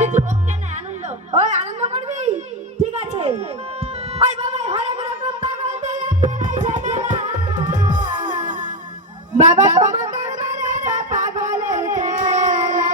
কিছু হোক কেন আনন্দ? ওই আনন্দ করবি, ঠিক আছে। ওই বাবা হরেক রকম পাগল দিয়ে নাই ঝামেলা, বাবা তোমাদের দরবারে পাগলের খেলা।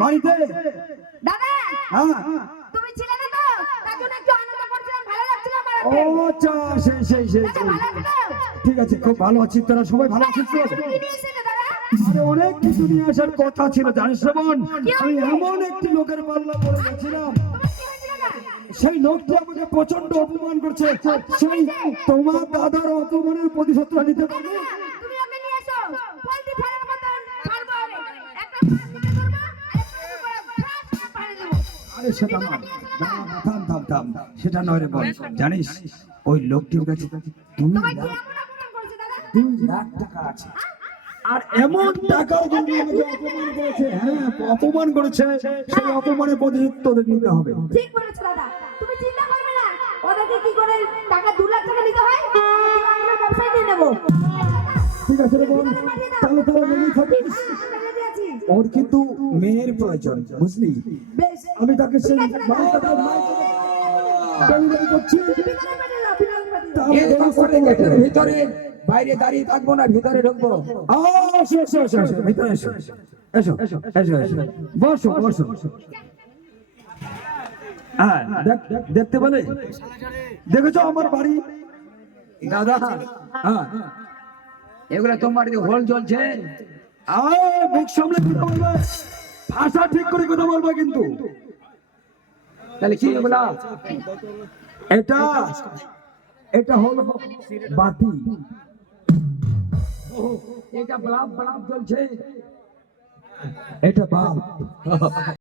বাড়িতে দাদা, হ্যাঁ তুমি ছিলে না তো, তার জন্য একটু আনন্দ করছিলাম, ভালো লাগছিল ও বেড়াতে। আচ্ছা সেই দাদা, ভালো আছে তো? ঠিক আছে, খুব ভালো আছি। তোরা সবাই ভালো আছিস তো? কি নিয়ে এসেছে দাদা? আরে অনেক কিছু নিয়ে আসার কথা ছিল জানিস শ্রবণ, আমি এমন একটি লোকের পাল্লা পড়ে গেছিলাম, কি হয়েছিল দাদা? সেই লোকটি আমাকে প্রচন্ড অপমান করছে। সেই তোমার দাদার অপমানের প্রতিশোধটা নিতে পারবে? তুমি ওকে নিয়ে এসো, পোল্ট্রি ফার্মের মতন ছাড়বো আমি। একটা ফার্ম দিতে করবো, আরেকটা পাড়ে দেবো। আরে সেটা নয়, থাম, সেটা নয় রে বল। জানিস ওই লোকটির কাছে তোমায় কি এমন অপমান করেছে দাদা? 2 লাখ টাকা আছে, আর এমন টাকাও কিন্তু আমাকে অপমান করেছে। হ্যাঁ অপমান করেছে, সেই অপমানের প্রতিশোধ তোদের নিতে হবে। ঠিক বলেছো দাদা, তুমি চিন্তা করবে না। ওদেরকে কি করে টাকা 2 লাখ টাকা নিতে হয়, আমরা ব্যবসায় নিয়ে নেবো। ঠিক আছে রে বোন, তাহলে তোরা রেডি থাকিস। আমরা রেডি আছি। ওর কিন্তু মেয়ের প্রয়োজন, বুঝলি? বেশ, আমি তাকে সেই ঠিক আছে দাদা। ডেলিভারি করছি। ভিতরে পাঠিয়ে দাও, ভিতরে পাঠিয়ে দাও। তাহলে দেরি করে গেটের ভিতরে বাইরে দাঁড়িয়ে থাকবো না, ভিতরে ঢুকবো। এসো, ভিতরে এসো, বসো। হ্যাঁ দেখতে পেলে? দেখেছো আমার বাড়ি? দাদা, হ্যাঁ এগুলা তোমার হোল চলছে? মুখ সামলে কথা বলবে, ভাষা ঠিক করে কথা বলবে কিন্তু। তাহলে কি এগুলা? এটা হলো বাতি। এটা ব্লাব চলছে। এটা বাল্ব।